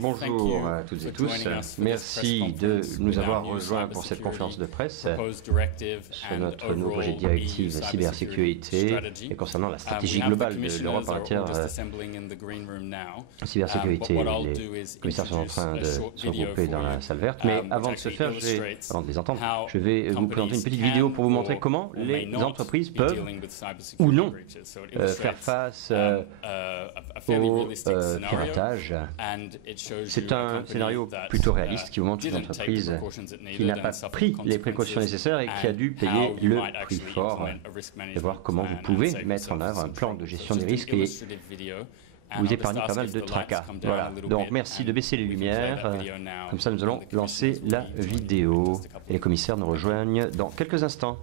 Bonjour à toutes et tous. Merci de nous avoir rejoints pour cette conférence de presse sur notre nouveau projet de directive cybersécurité et concernant la stratégie globale de l'Europe en matière de cybersécurité. Les commissaires sont en train de se regrouper dans la salle verte, mais avant de les entendre, je vais vous présenter une petite vidéo pour vous montrer comment les entreprises peuvent ou non faire face au piratage. C'est un scénario plutôt réaliste qui vous montre une entreprise qui n'a pas pris les précautions nécessaires et qui a dû payer le prix fort. Et voir comment vous pouvez mettre en œuvre un plan de gestion des risques et vous épargner pas mal de tracas. Voilà. Donc merci de baisser les lumières. Comme ça, nous allons lancer la vidéo. Et les commissaires nous rejoignent dans quelques instants.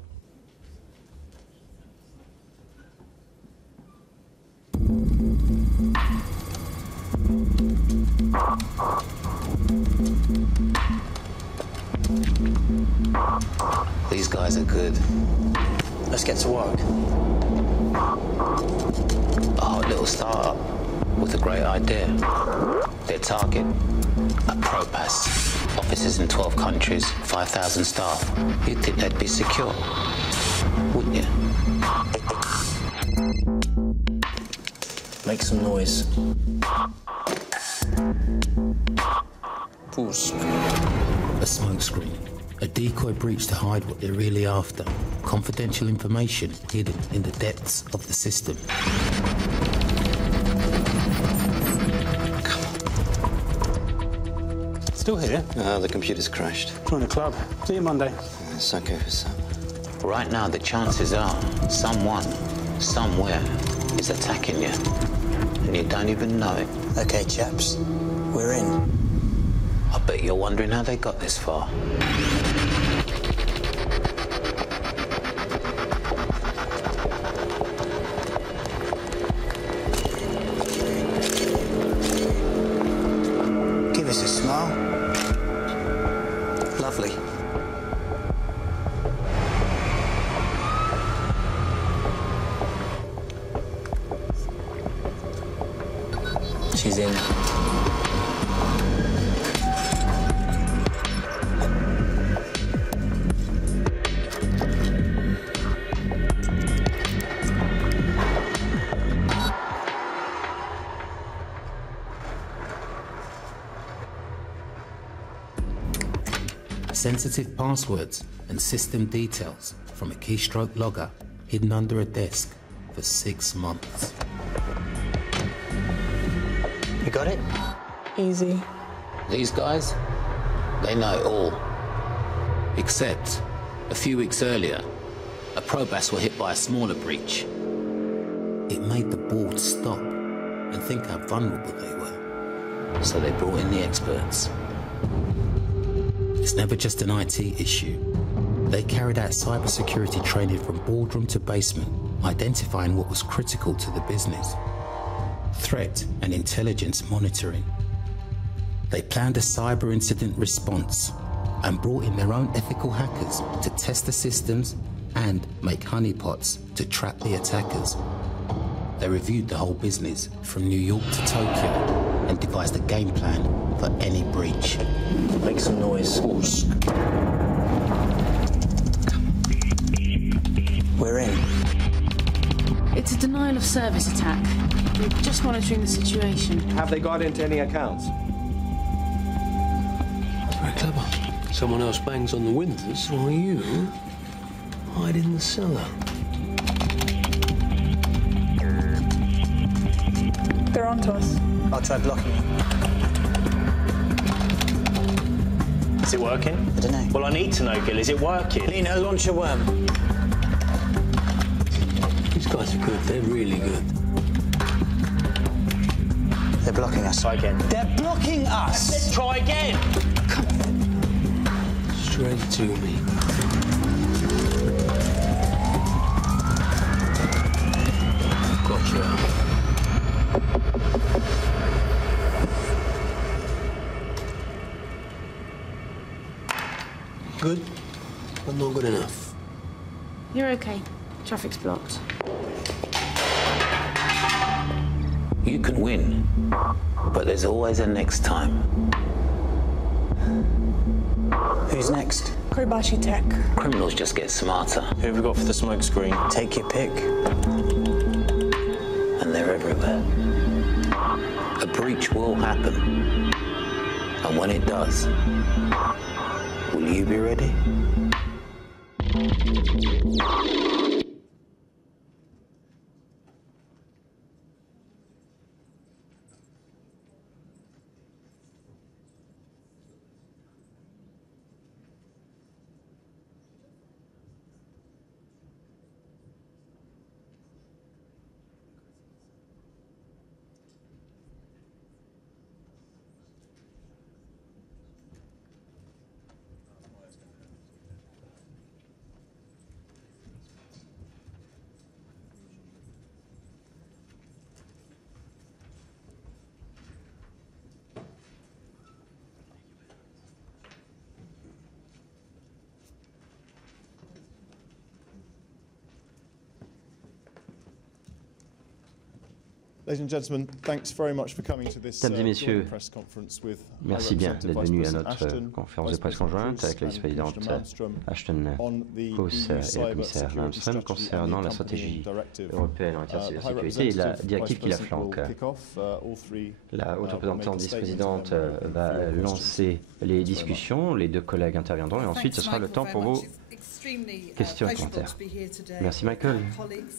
These guys are good. Let's get to work. A hot little startup with a great idea. Their target, a ProPass. Offices in 12 countries, 5,000 staff. You'd think they'd be secure, wouldn't you? Make some noise. Pulse. A smokescreen. A decoy breach to hide what they're really after. Confidential information hidden in the depths of the system. Still here? The computer's crashed. Join the club. See you Monday. It's okay for some. Right now, the chances are someone, somewhere, is attacking you. And you don't even know it. Okay, chaps. We're in. I bet you're wondering how they got this far. Give us a smile. Lovely. She's in. Sensitive passwords and system details from a keystroke logger hidden under a desk for 6 months. You got it? Easy. These guys, they know it all. Except, a few weeks earlier, a ProPass were hit by a smaller breach. It made the board stop and think how vulnerable they were. So they brought in the experts. It's never just an IT issue. They carried out cybersecurity training from boardroom to basement, identifying what was critical to the business. Threat and intelligence monitoring. They planned a cyber incident response and brought in their own ethical hackers to test the systems and make honeypots to trap the attackers. They reviewed the whole business from New York to Tokyo and devised a game plan for any breach. Make some noise. We're in. It's a denial of service attack. We're just monitoring the situation. Have they got into any accounts? Very clever. Someone else bangs on the windows while you hide in the cellar. They're on to us. I'll try blocking it. Is it working? I don't know. Well, I need to know, Gil. Is it working? Lena, launch a worm. These guys are good. They're really good. They're blocking us. Try again. They're blocking us! Let's try again. Straight to me. Gotcha. Good, but not good enough. You're okay. Traffic's blocked. You can win, but there's always a next time. Who's next? Kobashi Tech. Criminals just get smarter. Who have we got for the smoke screen? Take your pick. And they're everywhere. A breach will happen. And when it does, will you be ready? Mesdames et messieurs, merci bien d'être venus à notre conférence de presse conjointe avec la vice-présidente Ashton Kouss et le commissaire Malmström concernant la stratégie européenne en matière de cybersécurité et la directive qui la flanque. La haute représentante vice-présidente va lancer les discussions, les deux collègues interviendront et ensuite ce sera le temps pour vos questions et commentaires. Merci Michael.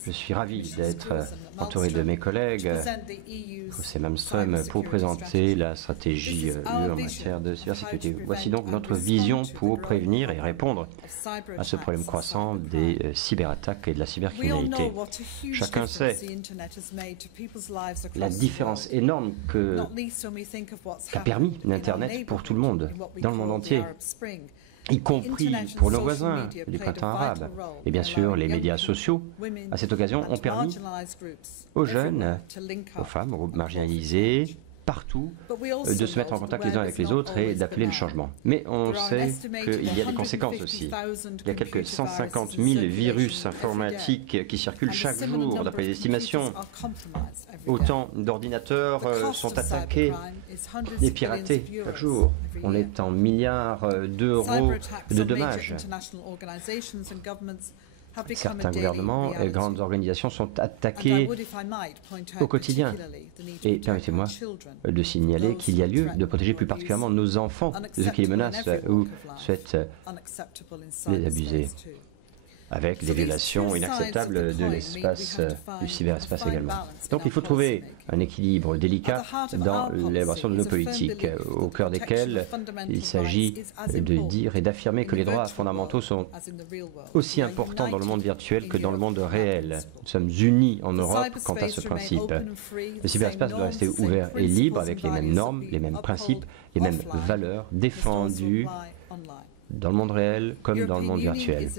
Je suis ravi d'être entouré de mes collègues, Kouss et Malmström, pour présenter la stratégie UE en matière de cybersécurité. Voici donc notre vision pour prévenir et répondre à ce problème croissant des cyberattaques et de la cybercriminalité. Chacun sait la différence énorme qu'a permis l'Internet pour tout le monde, dans le monde entier, y compris pour nos voisins du printemps arabe. Et bien sûr, les médias sociaux, à cette occasion, ont permis aux jeunes, aux femmes, aux groupes marginalisés, partout, de se mettre en contact les uns avec les autres et d'appeler le changement. Mais on sait qu'il y a des conséquences aussi. Il y a quelques 150 000 virus informatiques qui circulent chaque jour, d'après les estimations. Autant d'ordinateurs sont attaqués et piratés chaque jour. On est en milliards d'euros de dommages. Certains gouvernements et grandes organisations sont attaqués au quotidien. Et permettez-moi de signaler qu'il y a lieu de protéger plus particulièrement nos enfants de ceux qui les menacent ou souhaitent les abuser, avec des violations inacceptables de l'espace, du cyberespace également. Donc il faut trouver un équilibre délicat dans l'élaboration de nos politiques, au cœur desquelles il s'agit de dire et d'affirmer que les droits fondamentaux sont aussi importants dans le monde virtuel que dans le monde réel. Nous sommes unis en Europe quant à ce principe. Le cyberespace doit rester ouvert et libre avec les mêmes normes, les mêmes principes, les mêmes valeurs défendues dans le monde réel comme dans le monde virtuel.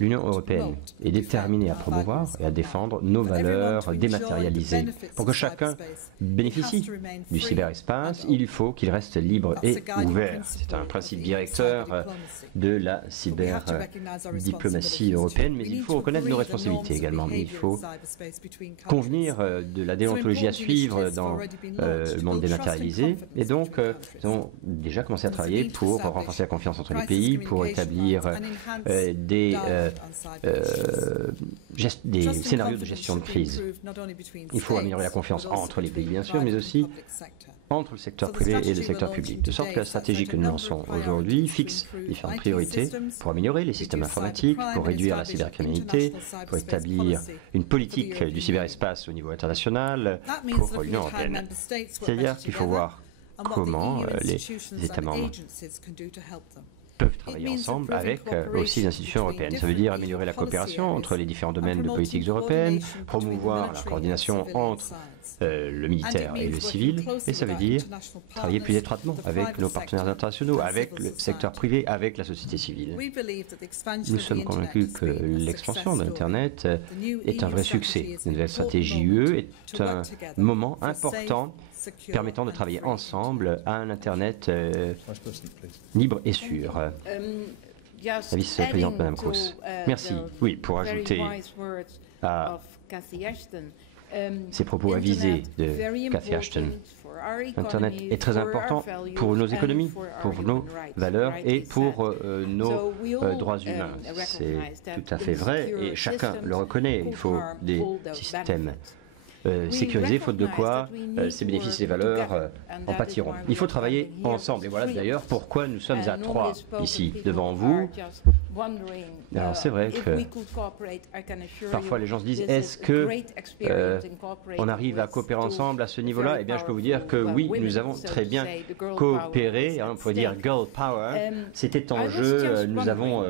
L'Union européenne est déterminée à promouvoir et à défendre nos valeurs dématérialisées. Pour que chacun bénéficie du cyberespace, il faut qu'il reste libre et ouvert. C'est un principe directeur de la cyberdiplomatie européenne, mais il faut reconnaître nos responsabilités également. Il faut convenir de la déontologie à suivre dans le monde dématérialisé. Et donc, nous avons déjà commencé à travailler pour renforcer la confiance entre les pays, pour établir des scénarios de gestion de crise. Il faut améliorer la confiance entre les pays, bien sûr, mais aussi entre le secteur privé et le secteur public. De sorte que la stratégie que nous lançons aujourd'hui fixe différentes priorités pour améliorer les systèmes informatiques, pour réduire la cybercriminalité, pour établir une politique du cyberespace au niveau international pour l'Union européenne. C'est-à-dire qu'il faut voir comment les États membres peuvent travailler ensemble avec aussi les institutions européennes. Ça veut dire améliorer la coopération entre les différents domaines de politiques européennes, promouvoir la coordination entre le militaire et le civil, et ça veut dire travailler plus étroitement avec nos partenaires internationaux, avec le secteur privé, avec la société civile. Nous sommes convaincus que l'expansion de l'Internet est un vrai succès. Une nouvelle stratégie UE est un moment important permettant de travailler ensemble à un Internet libre et sûr. La vice-présidente Madame Kouss. Merci. Oui, pour ajouter à ces propos avisés de Cathy Ashton. Internet est très important pour nos économies, pour nos valeurs et pour nos droits humains. C'est tout à fait vrai et chacun le reconnaît. Il faut des systèmes sécurisés, faute de quoi ces bénéfices et valeurs en pâtiront. Il faut travailler ensemble. Et voilà d'ailleurs pourquoi nous sommes à 3 ici devant vous. Alors c'est vrai que parfois les gens se disent est-ce que on arrive à coopérer ensemble à ce niveau-là? Eh bien je peux vous dire que oui, nous avons très bien coopéré. On pourrait dire girl power. C'était en jeu. Nous avons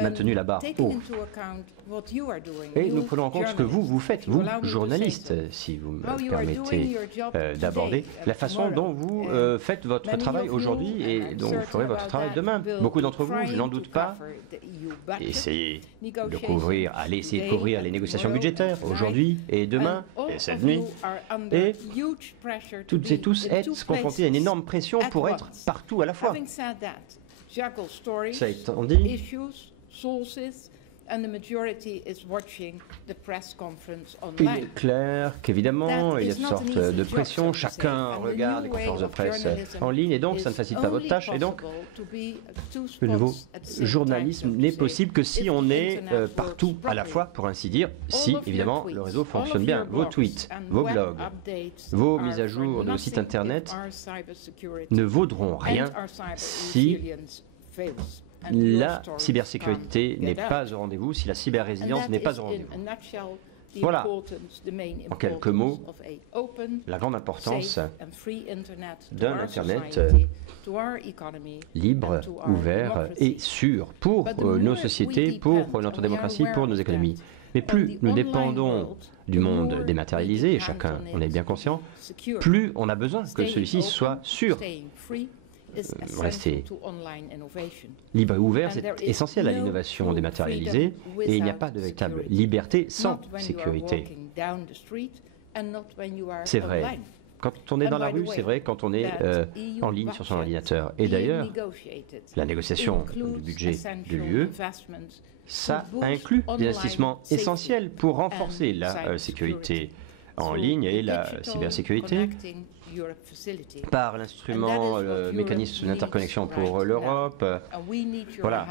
maintenu la barre haut. Et nous prenons en compte ce que vous faites, vous, journalistes, si vous me permettez d'aborder la façon dont vous faites votre travail aujourd'hui et dont vous ferez votre travail demain. Beaucoup d'entre vous, je n'en doute pas, essayez de couvrir, allez essayer de couvrir les négociations budgétaires aujourd'hui et demain et cette nuit. Et toutes et tous êtes confrontés à une énorme pression pour être partout à la fois. Ça étant dit, il est clair qu'évidemment, il y a toutes sortes de pressions, chacun regarde les conférences de presse en ligne, et donc ça ne facilite pas votre tâche, et donc le nouveau journalisme n'est possible que si on est partout à la fois, pour ainsi dire, si évidemment le réseau fonctionne bien. Vos tweets, vos blogs, vos mises à jour de vos sites internet ne vaudront rien si la cybersécurité n'est pas au rendez-vous, si la cyber-résilience n'est pas au rendez-vous. Voilà, en quelques mots, la grande importance d'un Internet libre, ouvert et sûr pour nos sociétés, pour notre démocratie, pour nos économies. Mais plus nous dépendons du monde dématérialisé, et chacun en est bien conscient, plus on a besoin que celui-ci soit sûr. Rester libre et ouvert, c'est essentiel à l'innovation dématérialisée et il n'y a pas de véritable liberté sans sécurité. C'est vrai. Quand on est dans la rue, c'est vrai quand on est en ligne sur son ordinateur. Et d'ailleurs, la négociation du budget de l'UE, ça inclut des investissements essentiels pour renforcer la sécurité en ligne et la cybersécurité par l'instrument, le mécanisme d'interconnexion pour l'Europe. Voilà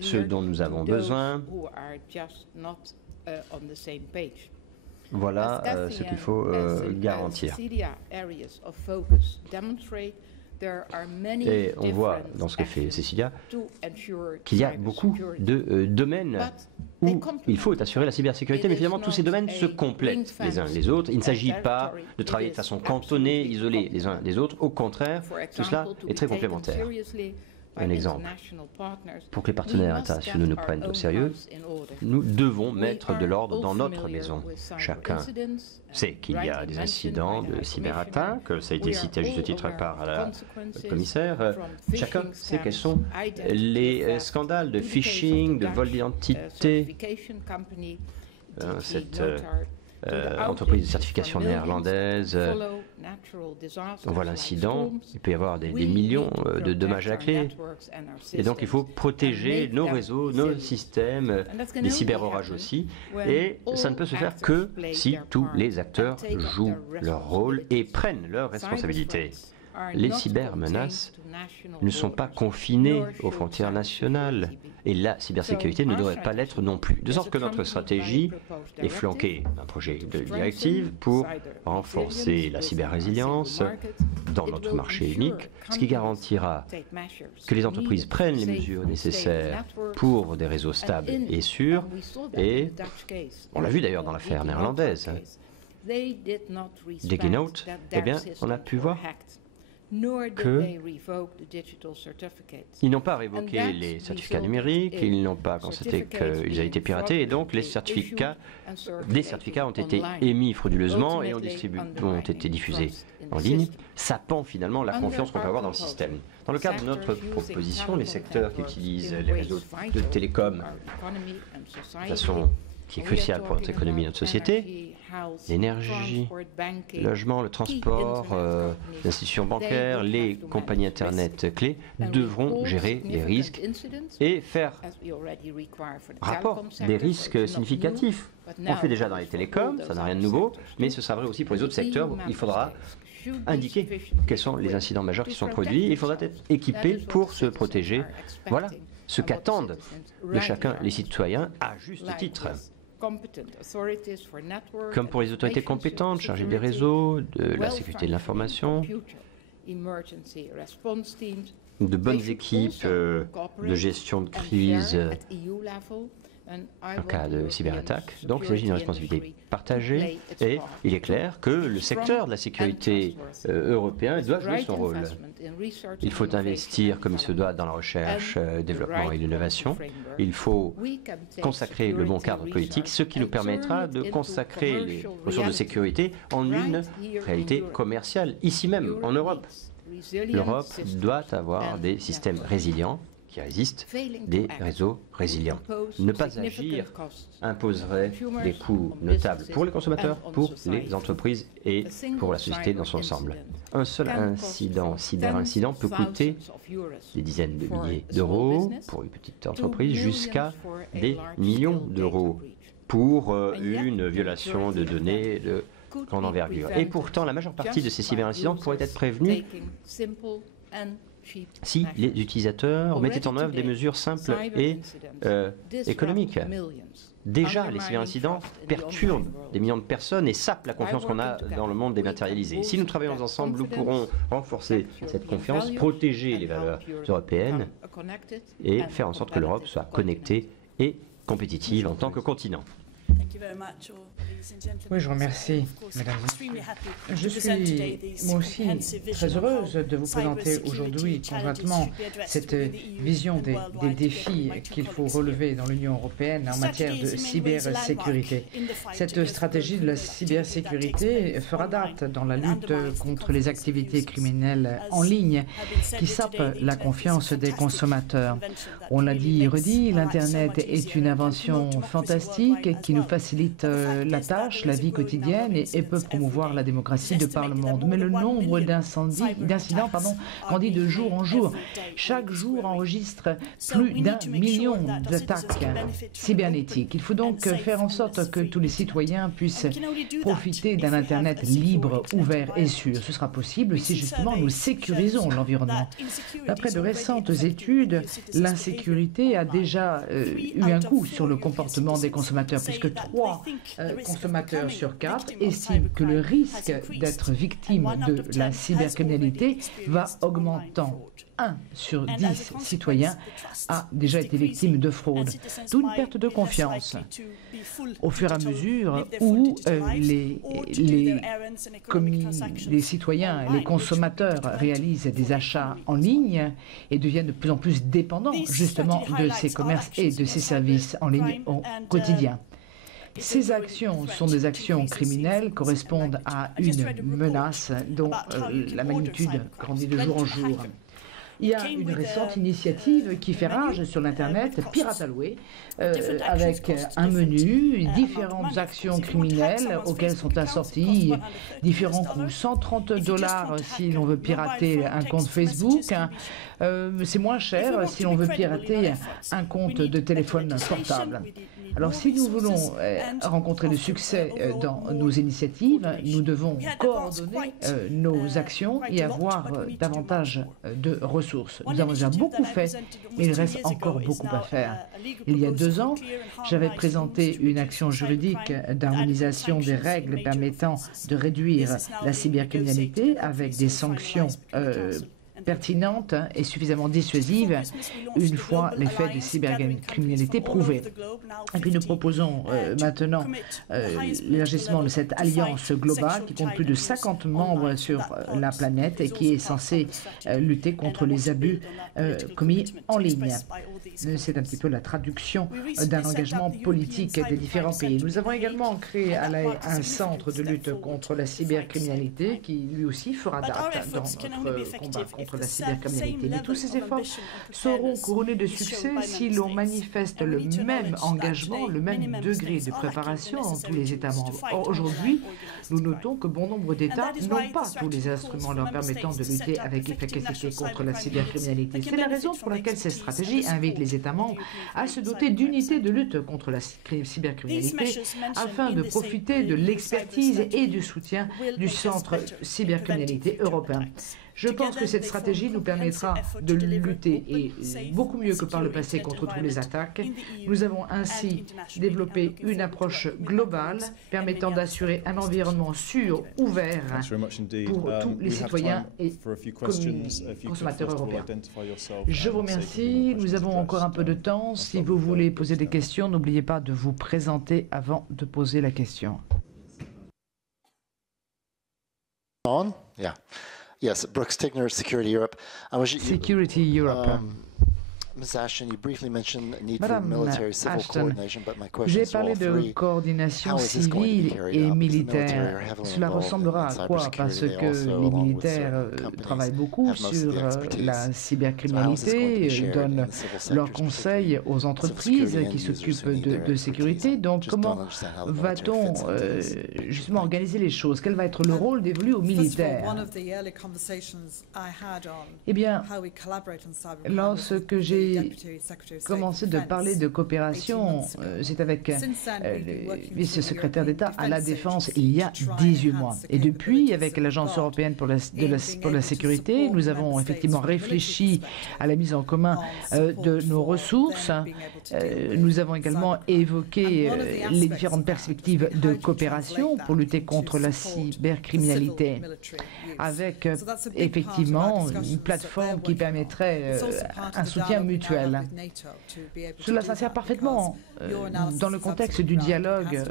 ce dont nous avons besoin. Voilà ce qu'il faut garantir. Et on voit dans ce que fait Cecilia qu'il y a beaucoup de domaines où il faut assurer la cybersécurité, mais finalement tous ces domaines se complètent les uns les autres. Il ne s'agit pas de travailler de façon cantonnée, isolée les uns des autres. Au contraire, tout cela est très complémentaire. Un exemple, pour que les partenaires internationaux nous prennent au sérieux, nous devons mettre de l'ordre dans notre maison. Chacun sait qu'il y a des incidents de cyberattaque, ça a été cité à juste titre par la commissaire. Chacun sait quels sont les scandales de phishing, de vol d'identité. Cette entreprise de certification néerlandaise, on voit l'incident, il peut y avoir des millions de dommages à la clé. Et donc il faut protéger nos réseaux, nos systèmes, des cyberorages aussi. Et ça ne peut se faire que si tous les acteurs jouent leur rôle et prennent leurs responsabilités. Les cybermenaces ne sont pas confinées aux frontières nationales et la cybersécurité ne devrait pas l'être non plus. De sorte que notre stratégie est flanquée d'un projet de directive pour renforcer la cyberrésilience dans notre marché unique, ce qui garantira que les entreprises prennent les mesures nécessaires pour des réseaux stables et sûrs. Et on l'a vu d'ailleurs dans l'affaire néerlandaise. DigiNote, eh bien, on a pu voir qu'ils n'ont pas révoqué les certificats numériques, ils n'ont pas constaté qu'ils avaient été piratés, et donc des certificats ont été émis frauduleusement et ont été diffusés en ligne, sapant finalement la confiance qu'on peut avoir dans le système. Dans le cadre de notre proposition, les secteurs qui utilisent les réseaux de télécom de façon qui est crucial pour notre économie et notre société, l'énergie, le logement, le transport, les institutions bancaires, les compagnies Internet clés devront gérer les risques et faire rapport des risques significatifs. On le fait déjà dans les télécoms, ça n'a rien de nouveau, mais ce sera vrai aussi pour les autres secteurs où il faudra indiquer quels sont les incidents majeurs qui sont produits. Il faudra être équipé pour se protéger. Voilà ce qu'attendent de chacun les citoyens à juste titre. Comme pour les autorités compétentes chargées des réseaux, de la sécurité de l'information, de bonnes équipes de gestion de crise en cas de cyberattaque. Donc il s'agit d'une responsabilité partagée et il est clair que le secteur de la sécurité européen doit jouer son rôle. Il faut investir comme il se doit dans la recherche, le développement et l'innovation. Il faut consacrer le bon cadre politique, ce qui nous permettra de consacrer les ressources de sécurité en une réalité commerciale, ici même, en Europe. L'Europe doit avoir des systèmes résilients qui résistent, des réseaux résilients. Ne pas agir imposerait des coûts notables pour les consommateurs, pour les entreprises et pour la société dans son ensemble. Un seul cyberincident peut coûter des dizaines de milliers d'euros pour une petite entreprise jusqu'à des millions d'euros pour une violation de données de grande envergure. Et pourtant, la majeure partie de ces cyberincidents pourraient être prévenus si les utilisateurs mettaient en œuvre des mesures simples et économiques. Déjà, les cyberincidents perturbent des millions de personnes et sapent la confiance qu'on a dans le monde dématérialisé. Si nous travaillons ensemble, nous pourrons renforcer cette confiance, protéger les valeurs européennes et faire en sorte que l'Europe soit connectée et compétitive en tant que continent. Oui, je vous remercie, mesdames et messieurs. Je suis, moi aussi, très heureuse de vous présenter aujourd'hui conjointement cette vision des défis qu'il faut relever dans l'Union européenne en matière de cybersécurité. Cette stratégie de la cybersécurité fera date dans la lutte contre les activités criminelles en ligne qui sapent la confiance des consommateurs. On l'a dit et redit, l'Internet est une invention fantastique qui nous facilite la tâche, la vie quotidienne et peut promouvoir la démocratie de par le monde. Mais le nombre d'incidents grandit de jour en jour. Chaque jour enregistre plus d'1 million d'attaques cybernétiques. Il faut donc faire en sorte que tous les citoyens puissent profiter d'un Internet libre, ouvert et sûr. Ce sera possible si justement nous sécurisons l'environnement. D'après de récentes études, l'insécurité a déjà eu un coût sur le comportement des consommateurs, puisque 3 consommateurs sur 4 estiment que le risque d'être victime de la cybercriminalité va augmentant. 1 sur 10 citoyens a déjà été victime de fraude, d'où une perte de confiance. Au fur et à mesure où les citoyens, les consommateurs réalisent des achats en ligne et deviennent de plus en plus dépendants justement de ces commerces et de ces services en ligne au quotidien. Ces actions sont des actions criminelles, correspondent à une menace dont la magnitude grandit de jour en jour. Il y a une récente initiative qui fait rage sur l'Internet, Pirate Alloué, avec un menu, différentes actions criminelles auxquelles sont assortis différents coûts. $130 si l'on veut pirater un compte Facebook. C'est moins cher si l'on veut pirater un compte de téléphone portable. Alors si nous voulons rencontrer le succès dans nos initiatives, nous devons coordonner nos actions et avoir davantage de ressources. Nous avons déjà beaucoup fait, mais il reste encore beaucoup à faire. Il y a 2 ans, j'avais présenté une action juridique d'harmonisation des règles permettant de réduire la cybercriminalité avec des sanctions pertinente et suffisamment dissuasive une fois les faits de cybercriminalité prouvés. Et puis nous proposons maintenant l'élargissement de cette alliance globale qui compte plus de 50 membres sur la planète et qui est censée lutter contre les abus commis en ligne. C'est un petit peu la traduction d'un engagement politique des différents pays. Nous avons également créé à La Haye un centre de lutte contre la cybercriminalité qui lui aussi fera date dans notre combat contre contre la cybercriminalité. Mais tous ces efforts seront couronnés de succès si l'on manifeste le même engagement, le même degré de préparation dans tous les États membres. Or, aujourd'hui, nous notons que bon nombre d'États n'ont pas tous les instruments leur permettant de lutter avec efficacité contre la cybercriminalité. C'est la raison pour laquelle cette stratégie invite les États membres à se doter d'unités de lutte contre la cybercriminalité afin de profiter de l'expertise et du soutien du Centre cybercriminalité européen. Je pense que cette stratégie nous permettra de lutter, et beaucoup mieux que par le passé, contre toutes les attaques. Nous avons ainsi développé une approche globale permettant d'assurer un environnement sûr, ouvert pour tous les citoyens et consommateurs européens. Je vous remercie. Nous avons encore un peu de temps. Si vous voulez poser des questions, n'oubliez pas de vous présenter avant de poser la question. Yeah. Yes, Brooks Tigner, Security Europe. Security Europe. Ms. Ashton, you briefly mentioned the need for Madame military-civil Ashton, coordination, but my question j'ai is all parlé de three. coordination How is this going to be civile carried et out? militaire. The military are heavily Cela involved ressemblera in à quoi? Parce cybersecurity. They que also, les along with militaires certain companies, travaillent beaucoup have most of sur the expertise. la So how is this cybercriminalité, going to be ils shared donnent in the civil sector, leurs conseils aux entreprises security qui end users s'occupent who need their de sécurité. Donc Just don't comment understand how the military va-t-on fits into this. justement organiser les choses? Quel va être le rôle dévolu aux militaires? Eh bien, lorsque j'ai commencé de parler de coopération, c'est avec le vice-secrétaire d'État à la Défense il y a 18 mois. Et depuis, avec l'Agence européenne pour la sécurité, nous avons effectivement réfléchi à la mise en commun de nos ressources. Nous avons également évoqué les différentes perspectives de coopération pour lutter contre la cybercriminalité, avec effectivement une plateforme qui permettrait un soutien mutuel. Cela s'insère parfaitement dans le contexte du dialogue,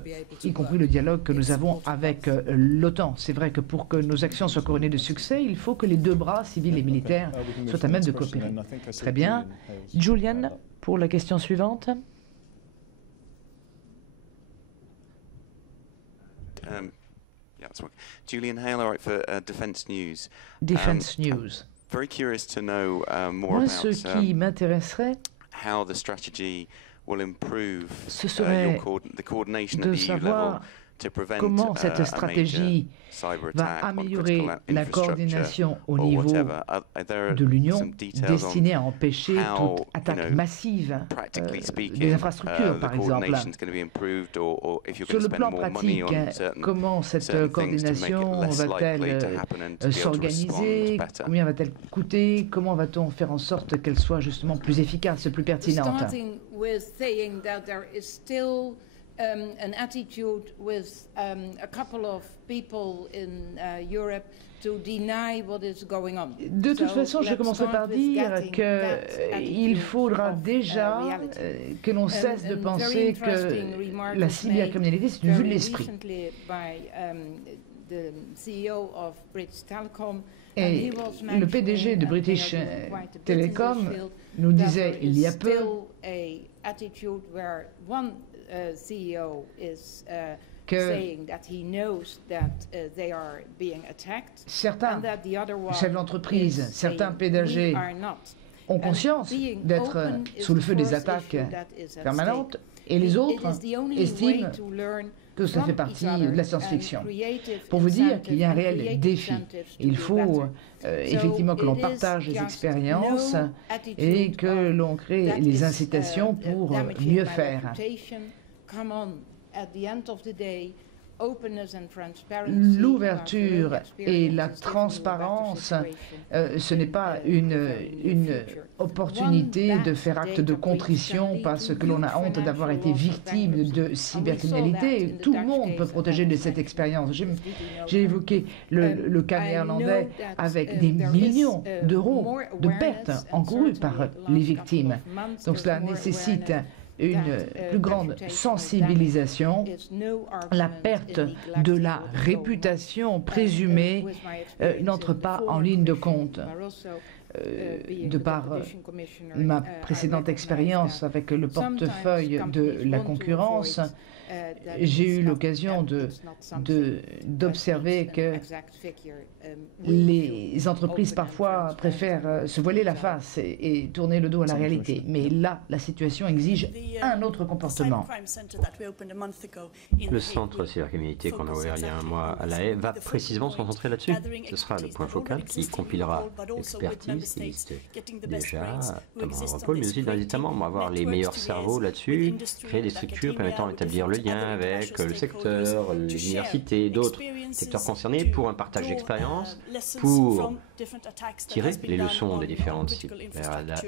y compris le dialogue que nous avons avec l'OTAN. C'est vrai que pour que nos actions soient couronnées de succès, il faut que les deux bras, civils et militaires, soient à même de coopérer. Très bien. Julian, pour la question suivante. Julian Hale, all right, for Defence News. Defense News. Very curious to know more Moi, about ce qui m'intéresserait, how the strategy will improve ce serait the coordination de at the EU level savoir to prevent comment cette a stratégie major cyber va attack on améliorer critical la infrastructure coordination au or niveau whatever. Are there de l'Union some details destinée on à empêcher how, toute attaque massive practically speaking, des infrastructures, the par exemple? coordination is going to be improved, or if you're Sur going le to plan spend more money pratique, on certain comment cette things to make it coordination less likely to va-t-elle happen and to be able to s'organiser? respond better? Combien va-t-elle coûter? Comment va-t-on faire en sorte qu'elle soit justement plus efficace, plus pertinente? Starting with saying that there is still an attitude with a couple of people in Europe to deny what is going on. De toute façon, je commencerai par dire qu'il faudra déjà que l'on cesse de penser que la cybercriminalité, c'est une vue de l'esprit. Et le PDG de British Telecom nous disait il y a peu que certains chefs d'entreprise, certains PDG ont conscience d'être sous le feu des attaques permanentes et les autres estiment que cela fait partie de la science-fiction. Pour vous dire qu'il y a un réel défi. Il faut effectivement que l'on partage les expériences et que l'on crée les incitations pour mieux faire. L'ouverture et la transparence, ce n'est pas une opportunité de faire acte de contrition parce que l'on a honte d'avoir été victime de cybercriminalité. Tout le monde peut protéger de cette expérience. J'ai évoqué le cas néerlandais avec des millions d'euros de pertes encourues par les victimes. Donc cela nécessite une plus grande sensibilisation, la perte de la réputation présumée n'entre pas en ligne de compte. de par ma précédente expérience avec le portefeuille de la concurrence, j'ai eu l'occasion d'observer que les entreprises parfois préfèrent se voiler la face et tourner le dos à la réalité. Mais là, la situation exige un autre comportement. Le centre cybercriminalité qu'on a ouvert il y a un mois à La Haye va précisément se concentrer là-dessus. Ce sera le point focal qui compilera l'expertise qui existe déjà, notamment en Europol, mais aussi dans les États membres, avoir les meilleurs cerveaux là-dessus, créer des structures permettant d'établir le lien avec le secteur, l'université, d'autres secteurs concernés pour un partage d'expérience, pour tirer les leçons des différentes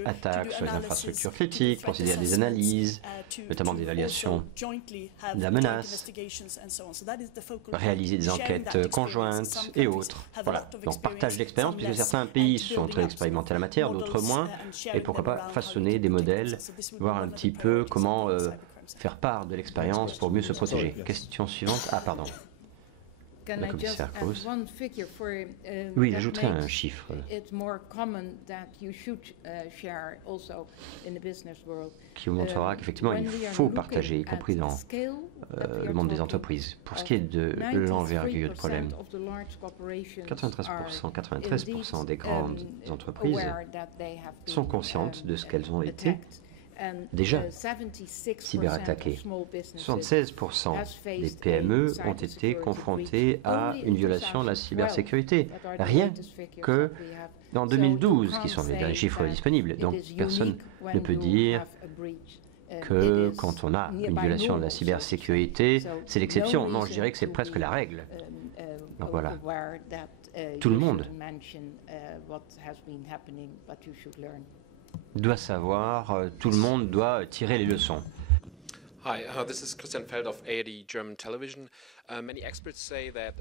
attaques sur les infrastructures critiques, procéder à des analyses, notamment d'évaluation de la menace, réaliser des enquêtes conjointes et autres. Voilà, donc partage d'expérience, puisque certains pays sont très expérimentés en la matière, d'autres moins, et pourquoi pas façonner des modèles, voir un petit peu comment faire part de l'expérience pour mieux se protéger. Question suivante. Ah, pardon. La commissaire Kroes. Oui, j'ajouterai un chiffre qui vous montrera qu'effectivement il faut partager, y compris dans le monde des entreprises. Pour ce qui est de l'envergure du problème, 93% des grandes entreprises sont conscientes de ce qu'elles ont été déjà cyberattaquées. 76% des PME ont été confrontées à une violation de la cybersécurité, rien que en 2012, qui sont les derniers chiffres disponibles. Donc personne ne peut dire que quand on a une violation de la cybersécurité, c'est l'exception. Non, je dirais que c'est presque la règle. Donc voilà. Tout le monde doit savoir, tout le monde doit tirer les leçons. Hi, this is Christian Feld of ARD German Television. Many experts say that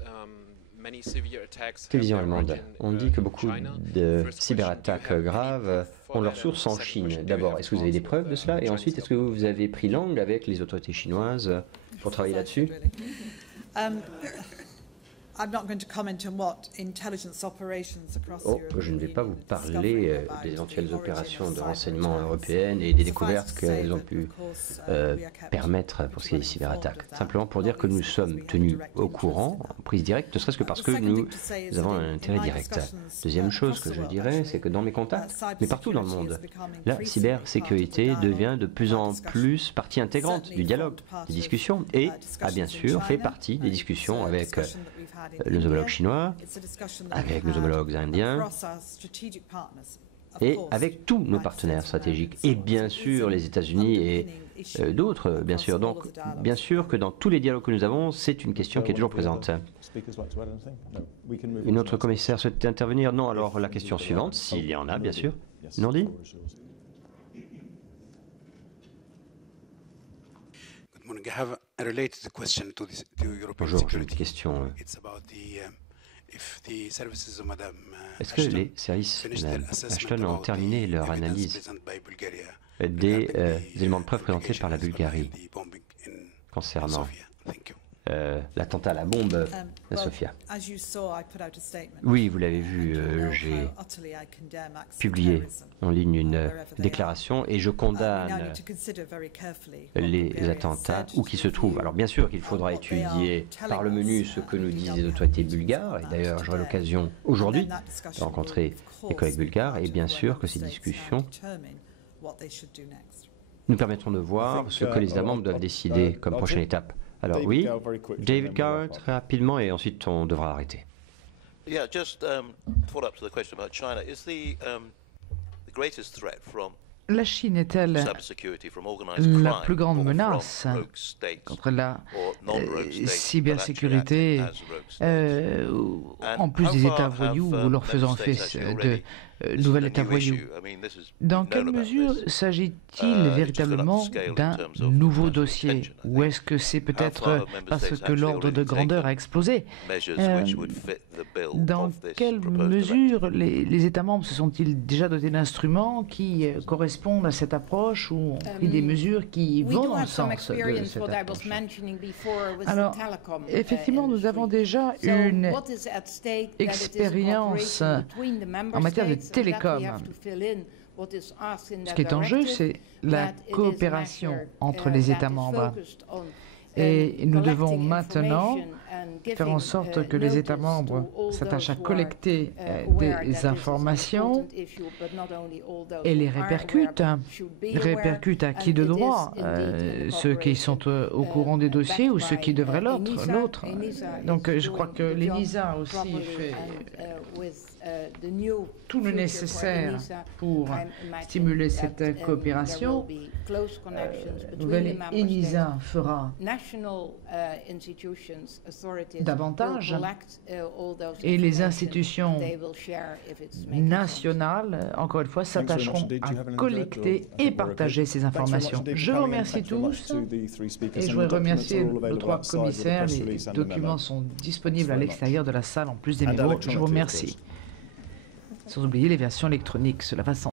many severe attacks Télévision allemande. On dit que beaucoup de cyberattaques graves ont leur source en Chine. D'abord, est-ce que vous avez des preuves de cela? Et ensuite, est-ce que vous avez pris langue avec les autorités chinoises pour travailler là-dessus? Je ne vais pas vous parler des éventuelles opérations de renseignement européennes et des découvertes qu'elles ont pu permettre pour ce qui est des cyberattaques. Simplement pour dire que nous sommes tenus au courant, en prise directe, ne serait-ce que parce que nous avons un intérêt direct. Deuxième chose que je dirais, c'est que dans mes contacts, mais partout dans le monde, la cybersécurité devient de plus en plus partie intégrante du dialogue, des discussions, et a bien sûr fait partie des discussions avec nos homologues chinois, avec nos homologues indiens et avec tous nos partenaires stratégiques et bien sûr les États-Unis et d'autres, bien sûr. Donc, bien sûr que dans tous les dialogues que nous avons, c'est une question qui est toujours présente. Une autre commissaire souhaite intervenir? Non, alors la question suivante, s'il y en a, bien sûr. Non dit? Bonjour, j'ai une question. Est-ce que les services de Mme Ashton ont terminé leur analyse des éléments de preuve présentés par la Bulgarie concernant l'attentat à la bombe à Sofia? Oui, vous l'avez vu, j'ai publié en ligne une déclaration et je condamne les attentats où qu'ils se trouvent. Alors bien sûr qu'il faudra étudier par le menu ce que nous disent les autorités bulgares, et d'ailleurs j'aurai l'occasion aujourd'hui de rencontrer les collègues bulgares, et bien sûr que ces discussions nous permettront de voir ce que les États membres doivent décider comme prochaine étape. Alors oui, David Garrett, rapidement, et ensuite on devra arrêter. Yeah, just follow up to the question about China. Is the greatest threat from la Chine est-elle la plus grande menace contre la cybersécurité, en plus des États voyous ou leur faisant face de nouvel État voyou? Dans quelle mesure s'agit-il véritablement d'un nouveau dossier? Ou est-ce que c'est peut-être parce que l'ordre de grandeur a explosé? Dans quelle mesure les États membres se sont-ils déjà dotés d'instruments qui correspondent à cette approche ou ont pris des mesures qui vont dans le sens de cette approche? Alors, effectivement, nous avons déjà une expérience en matière de télécoms. Ce qui est en jeu, c'est la coopération entre les États membres. Et nous devons maintenant faire en sorte que les États membres s'attachent à collecter des informations et les répercutent. Répercutent à qui de droit? Ceux qui sont au courant des dossiers ou ceux qui devraient l'autre. Donc je crois que l'ENISA aussi fait tout le nécessaire pour stimuler cette coopération. La nouvelle ENISA fera davantage et les institutions nationales, encore une fois, s'attacheront à collecter et partager ces informations. Je vous remercie tous et je voudrais remercier nos 3 commissaires. Les documents sont disponibles à l'extérieur de la salle en plus des mémos. Je vous remercie. Sans oublier les versions électroniques, cela va sans